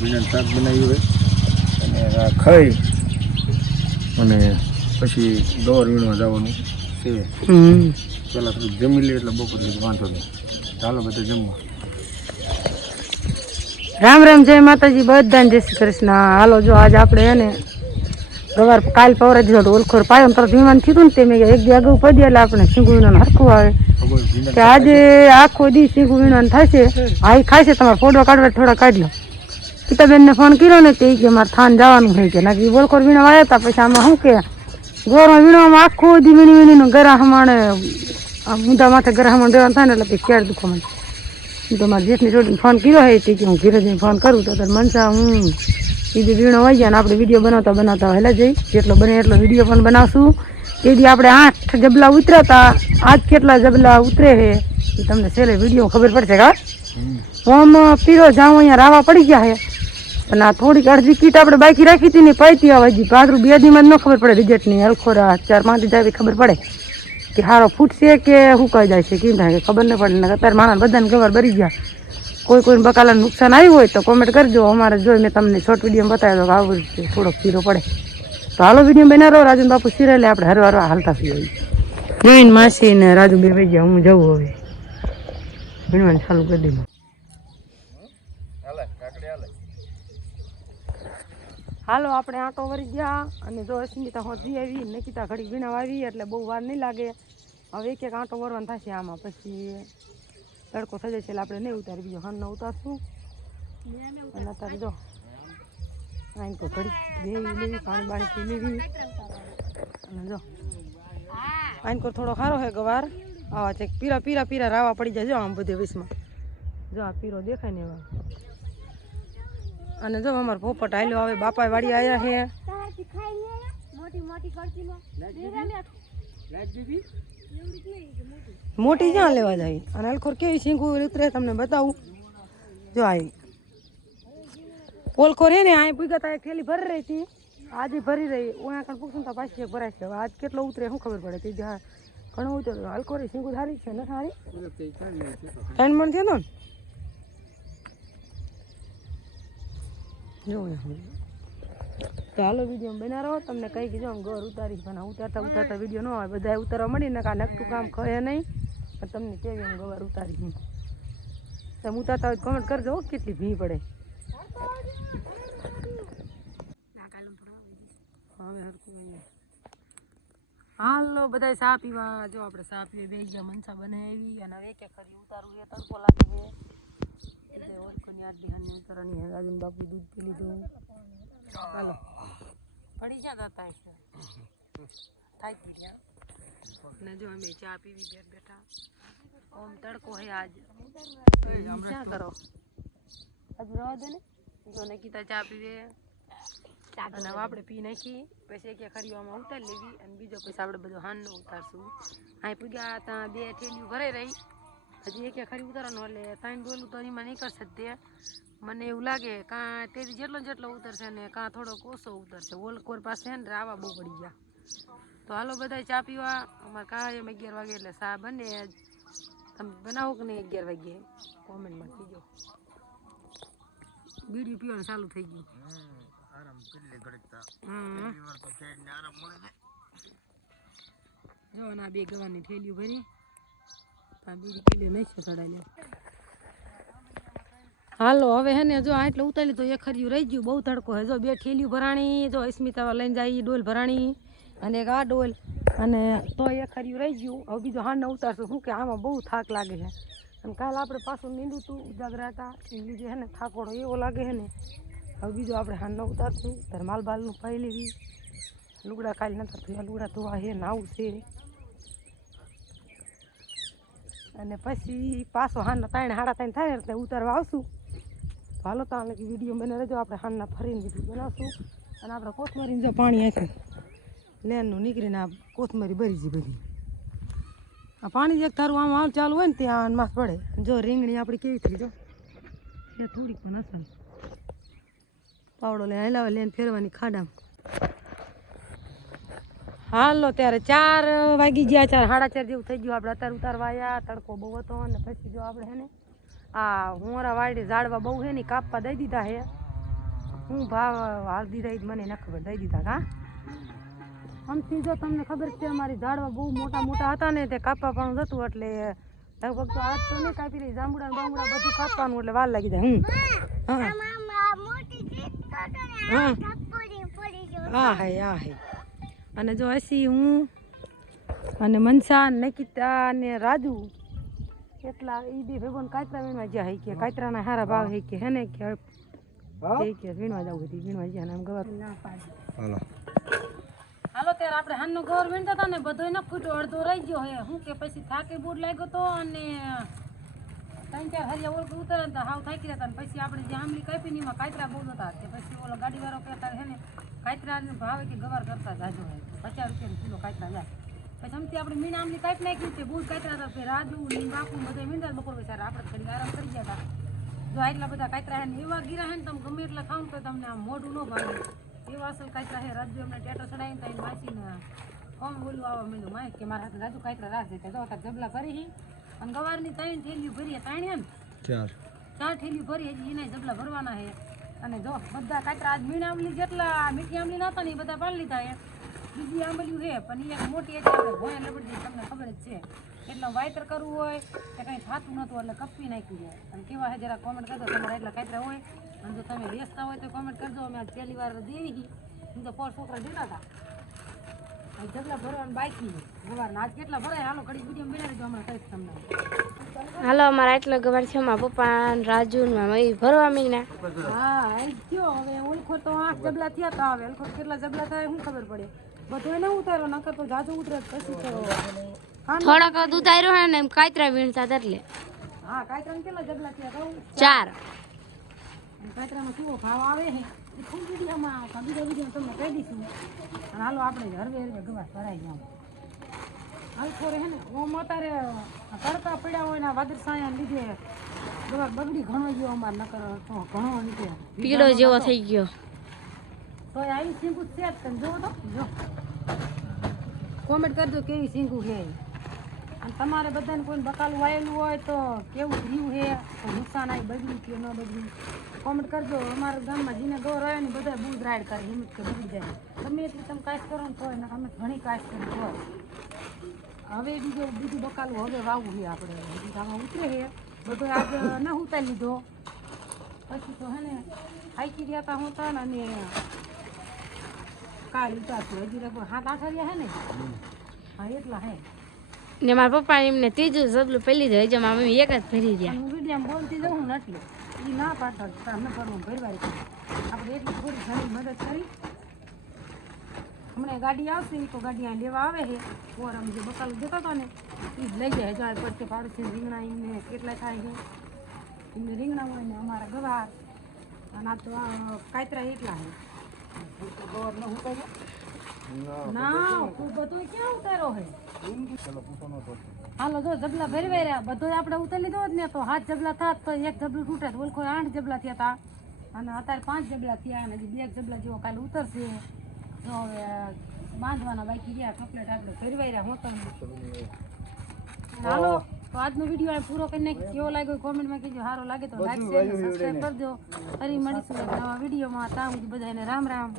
ભીંડાનું શાક બનાવ્યું હોય અને આ ખાઈ અને પછી દોર વીણવા જવાનું છે. પહેલાં થોડુંક જમી લે એટલે બપોર સુધી વાંધો નહીં. ચાલો બધા જમવા. રામ રામ, જય માતાજી બધાને, જય શ્રી કૃષ્ણ. હાલો જો આજ આપણે હે ને ગવાર કાલ પવરે દીધો ઓલખોર પાયો ને તરત વિમાન થયું ને તે મેં એક દી આગળ પડી એટલે આપણે સિંગુ વિનાનું હરખું આવે કે આજે આખો દી સિંગુ વિનાનું થશે. હા એ ખાય છે, તમારે ફોટો કાઢવા થોડા કાઢી લો. ગીતાબેનને ફોન કર્યો ને તે કે મારે થાન જવાનું હોય કે નાખી ઓલખોર વીણા આવ્યા હતા. પછી આમાં શું કે ગોરમાં વીણવામાં આખો દી વીણી વીણીનું ગરા હમાણે ઊંધા માથે ગરા હમાણ દેવાનું થાય ને એટલે પછી ક્યારે દુખો મને. તો મારે જેઠની જોડીને ફોન કર્યો હોય તે કે હું ઘીરે જઈને ફોન કરું તો તારે મનસા હું એ બી વીણો હોય ગયા ને આપણે વિડીયો બનાવતા હેલા જઈ જેટલો બને એટલો વિડીયો પણ બનાવશું. તે દી આપણે 8 જબલા ઉતર્યા હતા. આજ કેટલા જબલા ઉતરે છે એ તમને છેલ્લે વિડીયો ખબર પડશે. કા ઓમ પીરો જાઉં અહીંયા રાવા પડી ગયા છે અને આ થોડીક અડધી કીટ આપણે બાકી રાખી હતી ને પાઈતી આવે હજી પાદરું 2 દીમાં ન ખબર પડે રિઝલ્ટની. હલખોરા 4-5 દી જાય ખબર પડે કે સારો ફૂટશે કે સુકાઈ જાય છે કેમ થાય કે ખબર ન પડે. ને અત્યારે માણસ બધાને ગવાર ભરી ગયા. કોઈને બકાલાને નુકસાન આવ્યું હોય તો કોમેન્ટ કરજો. અમારે જોઈ મેં તમને શોર્ટ વિડીયો બતાવ્યો તો આવું રીતે થોડોક પીરો પડે. તો હાલો વિડીયો બનાવો. રાજન બાપુ સિરાયલે આપણે હરવા હાલતા છીએ. જોઈને માસી ને રાજુ બે ભાઈ ગયા. હું જવું હવે ભણવાનું ચાલુ કરી દઉં. હાલો આપણે આંટો વળી ગયા અને જો અસ્મિતા હોતી આવી નકીતા ઘડી વીણા આવી એટલે બહુ વાર નહીં લાગે. હવે એક એક આંટો વરવાનો થશે આમાં પછી તડકો થઈ જાય છે એટલે આપણે નહીં ઉતારી બીજો હન ન ઉતારશું. અને અત્યારે જો આઈન તો ઘડી લેવી પાણી બાણી પી લેવી અને જો આઈન કો થોડો ખારો હે ગવાર આવા છે પીરા પીરા પીરા રાવા પડી જાય. જો આમ બધે વિસમાં જો આ પીરો દેખાય ને એવા. અને જો અમારો પોપટ હાલ્યો આવે બાપા વાડી આવ્યા છે. મોટી ક્યાં લેવા જાય અને અલખોર કેવી સિંગુ ઉતરે તમને બતાવું. જો આ ઓલખોર હે ને આ પૂગતા એક થેલી ભરી રહી હતી આજે ભરી રહી ઓયા કણ પૂછું તો પાછી એક ભરાય છે. હવે આજ કેટલો ઉતરે શું ખબર પડે. તે ઘણો ઉતર્યો અલખોર સિંગુ સારી છે ને સારી 3 મણ થયો ને. જો તો હાલો વિડીયો બના રહો. તમને કઈ કીધું આમ ગોર ઉતારીશ પણ ઉતારતા વિડીયો ન આવે. બધા ઉતારવા મળી ને કા નકતું કામ ખે નહીં પણ તમને કેવી આમ ગવાર ઉતારીશ. તમે ઉતારતા હોય કોમેન્ટ કરજો કેટલી ભી પડે. હાલો બધા ચા પીવા. જો આપણે ચા પીવે બે ગયા મનસા બનાવી અને હવે કે ખરી ઉતારવું એ તડકો લાગે છે. ઓળખોની આરતી હાની ઉતારવાની રાજન બાપુ દૂધ પી લીધું. ચાલો પડી ક્યાં જતા હશે થાય ત્યાં ને જો અમે ચા પીવી ઘેર બેઠા. ઓમ તડકો હે આજ ક્યાં કરો હજુ રવા દે ને. જો નકીતા ચા પીવે અને હવે આપણે પી નાખી પછી એક ખરીવામાં ઉતારી લેવી અને બીજો પછી આપણે બધો હાનનો ઉતારશું. અહીં પૂગ્યા ત્યાં 2 ઠેલીઓ ભરાઈ રહી હજી એક ખરી ઉતારવાનું એટલે 3 ડોલું તો એમાં નહીં કરશે જ. તે મને એવું લાગે કાં તેથી જેટલો ઉતરશે ને કાં થોડોક ઓછો ઉતરશે. ઓલકોર પાસે ને રાવા બહુ પડી ગયા. તો હાલો બધા ચા પીવા. અમારે કાંઈ 11 વાગે એટલે ચા બને. તમે બનાવો કે નહીં 11 વાગે કોમેન્ટમાં કીજો. બીડી પીવાનું ચાલુ થઈ ગયું. જો ના 2 ગવાની થેલીઓ ભરી બીડી કિલો નહીં ચડાવી. હાલો હવે હે ને જો આટલું ઉતારી તો એક ખર્યું રહી ગયું. બહુ તડકો હે. જો 2 ઠેલીઓ ભરાણી. જો અસ્મિતા લઈને જાય ડોલ ભરાણી અને એક આ ડોલ અને તો એક ખર્યું રહી ગયું. હવે બીજો હાંડ ઉતારશું. શું કે આમાં બહુ થાક લાગે છે અને કાલ આપણે પાછું નીંદું હતું ઉજાગરા હતા એ લીધે હે ને થાકોડો એવો લાગે છે ને. હવે બીજો આપણે હાંડ ઉતારશું. ત્યારે માલ બાલનું પાઈ લેવી. લુગડા કાલ નતા થયા લુગડા ધોવા છે નાવું છે અને પછી પાછો હાંડનો 3-3:30 થાય એટલે ઉતારવા આવશું. તો હાલો તો આને વિડીયો બને રહેજો. આપણે હાંડના ફરીને બીજું બનાવશું અને આપણે કોથમરીને જો પાણી આખું લેનનું નીકળીને આ કોથમરી ભરી છે બધી. આ પાણી એક થારું આમ હાલ ચાલુ હોય ને ત્યાં માસ પડે. જો રીંગણી આપણી કેવી થઈ જો એ થોડીક પણ અસલ પાવડો લઈને હલાવે લઈને ફેરવાની ખાડામાં. હાલો ત્યારે 4 વાગી ગયા. 4-4:30 જેવું થઈ ગયું. આપણે અત્યારે ઉતારવા આવ્યા. તડકો બહુ હતો અને પછી જો આપણે હે ને આ હુંરા વાડી ઝાડવા બહુ હે ને કાપવા દઈ દીધા હે હું ભાવ હાલ દીધા ઈ મને ન ખબર દઈ દીધા હા આમથી જો તમને ખબર છે અમારી ઝાડવા બહુ મોટા મોટા હતા ને તે કાપવા પણ જતું એટલે લગભગ તો આજ તો નહીં કાપી રહી જાંબુડા બાંબુડા બધું કાપવાનું એટલે વાર લાગી જાય હા હા હા હે અને જો હસી હું અને મનસા નકિતા અને રાજુ એટલા એ બે ભેગો કાતરા વીણવા જ્યાં હે કે કાતરાના સારા ભાવ હે કે હે ને કે વીણવા જવું હતી વીણવા જ્યાં આમ ગવાર ના પાડી હાલો ત્યારે આપણે હાનનો ગોર વીણતા હતા ને બધો ન ફૂટ્યો અડધો રહી ગયો હે હું કે પછી થાકે બૂટ લાગ્યો તો અને 3-4 હરિયા ઓળખ ઉતરે ને હાવ થાકી રહેતા ને પછી આપણે જે આંબલી કાપી ને એમાં કાતરા બહુ હતા તે પછી ઓલો ગાડીવાળો કહેતા હે ને કાતરા ભાવે કે ગવાર કરતા જાજો હે 50 રૂપિયા કિલો કાતરા જાય પછી આમથી આપણે મીણ આંબલી કાપી નાખી તે બહુ કાતરા હતા ફેર રાજુ ને બાપુ બધા મીંડા બપોર બેસારા આપણે ઘડી આરામ કરી ગયા હતા જો આટલા બધા કાતરા હે ને એવા ગીરા હે ને તમે ગમે એટલા ખાવ તો તમને આમ મોઢું ન ભાવે એવા અસલ કાતરા હે રાજુ એમને ટેટો ચડાવીને ત્યાં માસીને કોમ બોલું આવવા માંડ્યું માય કે મારા હાથે રાજુ કાતરા રાખજે તે જો તાર જબલા કરી અને ગવારની 3 થેલીઓ ભરીએ 3 હે ને 4 થેલીઓ ભરી હજી એના જબલા ભરવાના હે અને જો બધા કાતરા આજ મીણ આંબલી જેટલા મીઠી આંબલી નતા ને એ બધા પાડી લીધા હે બીજી આંબલીઓ હે પણ એ એક મોટી એટલે આપણે ભોયા લબડી તમને ખબર જ છે એટલે વાયતર કરવું હોય કે કંઈ થતું નહોતું એટલે કપી નાખ્યું છે અને કેવા હે જરા કોમેન્ટ કરજો તમારા એટલા કાતરા હોય અને જો તમે વેચતા હોય તો કોમેન્ટ કરજો અમે આજ પહેલી વાર દેવી હું તો 4 છોકરા દેતા હતા જબલા ભરવાનું બાકી ગવારના આજ કેટલા ભરાય હાલો ઘડી વિડીયો બનાવી દો હમણાં કહીશ તમને હાલો અમારા એટલો ગવાર છે મારા પપ્પા ને રાજુ ને મમ્મી ભરવા મીના હા એ કયો હવે ઓળખો તો 8 જબલા થયા તા હવે ઓળખો કેટલા જબલા થાય શું ખબર પડે બધો એને ઉતારો નકર તો જાજુ ઉતરે પછી તો થોડાક દૂધ આવ્યો હે ને એમ કાતરા વીણતા હતા એટલે હા કાતરામાં કેટલા જબલા થયા કહું 4 કાતરામાં કેવો ભાવ આવે હે એ ફૂલ વિડીયોમાં બીજા વિડીયો તમને કહી દઈશું અને હાલો આપણે હરવે હરવે ગવાર ભરાઈ જાવ હાલ થોડે હે ને ઓમ અત્યારે તડકા પડ્યા હોય ને વાદળ સાયા લીધે ગવાર બગડી ઘણો ગયો અમારે નકર તો ઘણો નીકળે પીળો જેવો થઈ ગયો તો આવી સિંગું છે જ તમે જોવો તો જો કોમેન્ટ કરજો કેવી સિંગું છે અને તમારે બધાને કોઈ બકાલું આવેલું હોય તો કેવું રહ્યું છે તો નુકસાન આવી બગડ્યું કે ન બગડ્યું કોમેન્ટ કરજો અમારા ગામમાં જેને ગોર આવે ને બધા બહુ જ રાઈડ કરે હિંમત કે બગડી જાય તમે એટલી તમે કાંઈ કરો ને તો એને અમે ઘણી કાંઈ કરી તો હવે બીજું બકાલું હવે વાવવું છે આપણે આમાં ઉતરે છે બધો આજ ન ઉતારી લીધો પછી તો હે ને હાઈકી રહ્યા હતા હોતા ને અને કાલ ઉતારશું હજી લગભગ 7-8 હરિયા હે ને હા એટલા હે ને મારા પપ્પા એમને ત્રીજું જબલું પેલી જ હજી મારા મમ્મી એક જ ભરી રહ્યા હું વિડીયામાં બોલતી જાઉં ને એટલે એ ના પાડતા તાર ન ભરવું ભરવારી આપણે એટલી થોડી ઘણી મદદ કરી હમણાં ગાડી આવશે તો ગાડી આ લેવા આવે છે ઓર અમે જે બકાલું જતા હતા ને એ જ લઈ જાય હજાર પડશે પાડોશી રીંગણા એમને કેટલા થાય છે એમને રીંગણા હોય ને અમારા ગવાર અને આ તો કાતરા એટલા છે ગવાર ન ઉતાર્યો ના ખૂબ બધું ક્યાં ઉતારો છે હાલો જો જબલા ભરવાઈ રહ્યા બધો આપણે ઉતારી લીધો જ ને તો 7 જબલા થાત તો એક જબલું તૂટે તો ઓલખો 8 જબલા થયા હતા અને અત્યારે 5 જબલા થયા અને હજી 2 જબલા જેવો કાલે ઉતરશે જો હવે બાંધવાના બાકી ગયા કમ્પ્લીટ આપણે ભરવાઈ રહ્યા હોતા હાલો તો આજનો વિડીયો પૂરો કરી નાખી કેવો લાગ્યો કોમેન્ટમાં કહેજો સારો લાગે તો લાઈક શેર સબસ્ક્રાઈબ કરજો ફરી મળીશું એક નવા વિડીયોમાં ત્યાં સુધી બધાને રામ રામ